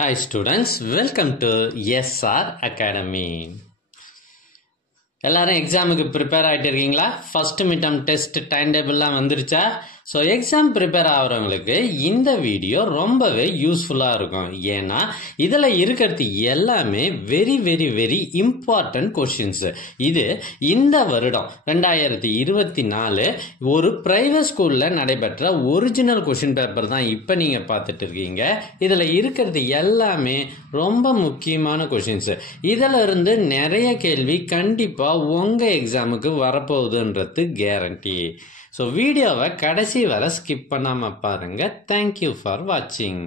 Hi students, welcome to SR Academy. எல்லாரும் எக்ஸாமுக்கு prepare ஆகிட்டு இருக்கீங்களா? ஃபர்ஸ்ட் மிட்டம் டெஸ்ட் டைம் டேபிள்லாம் வந்துருச்சா? ஸோ எக்ஸாம் ப்ரிப்பேர் ஆகிறவங்களுக்கு இந்த வீடியோ ரொம்பவே யூஸ்ஃபுல்லாக இருக்கும். ஏன்னா இதில் இருக்கிறது எல்லாமே very very very important questions. இது இந்த வருடம் 2024 ஒரு ப்ரைவேட் ஸ்கூலில் நடைபெற்ற ஒரிஜினல் கொஷின் பேப்பர் தான் இப்போ நீங்கள் பார்த்துட்டு இருக்கீங்க. இதில் இருக்கிறது எல்லாமே ரொம்ப முக்கியமான கொஷின்ஸ். இதில் இருந்து நிறைய கேள்வி கண்டிப்பாக உங்கள் எக்ஸாமுக்கு வரப்போகுதுன்றது கேரண்டி. ஸோ வீடியோவை கடைசி வரை ஸ்கிப் பண்ணாமல் பாருங்கள். தேங்க்யூ ஃபார் வாட்சிங்.